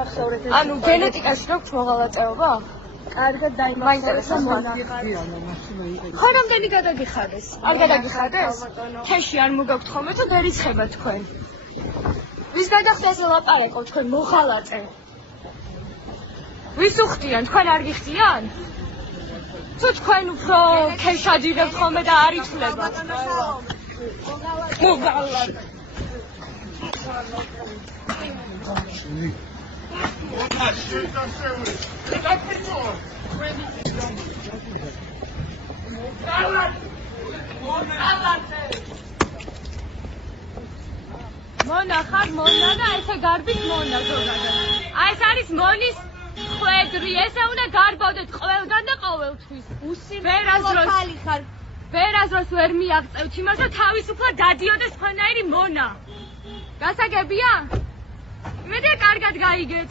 დაიმახსოვრეთ ეს. ანუ გენეტიკაში რა გვქ მოღალატეობა? კარგად დაიმახსოვრეთ და მონახავთ. ხო რამდენი გადაგიხადეს? არ გადაგიხადეს? თეში არ მოგაქვთ ხოლმე თუ დერიცხება თქვენ. ვის გადახდა ეს ლაპარაკო თქვენ მოღალატე? ვის უხდიან თქვენ არ გიხდიან? თუ თქვენ უფრო ქეშად იღებთ ხოლმე და არ ითვლებათ. მოღალატე. მონა ხარ მონა და ესე გარბის მონა ზოგადად. აი ეს არის მონის ხვედრი, ესე უნდა გარბავდეთ ყველგან და ყოველთვის. ვერაზროს ვერ მიაღწევთ იმას, რომ თავისუფლად დადიოდეს თქვენაირი მონა. გასაგებია? იმედია კარგად გაიგეთ.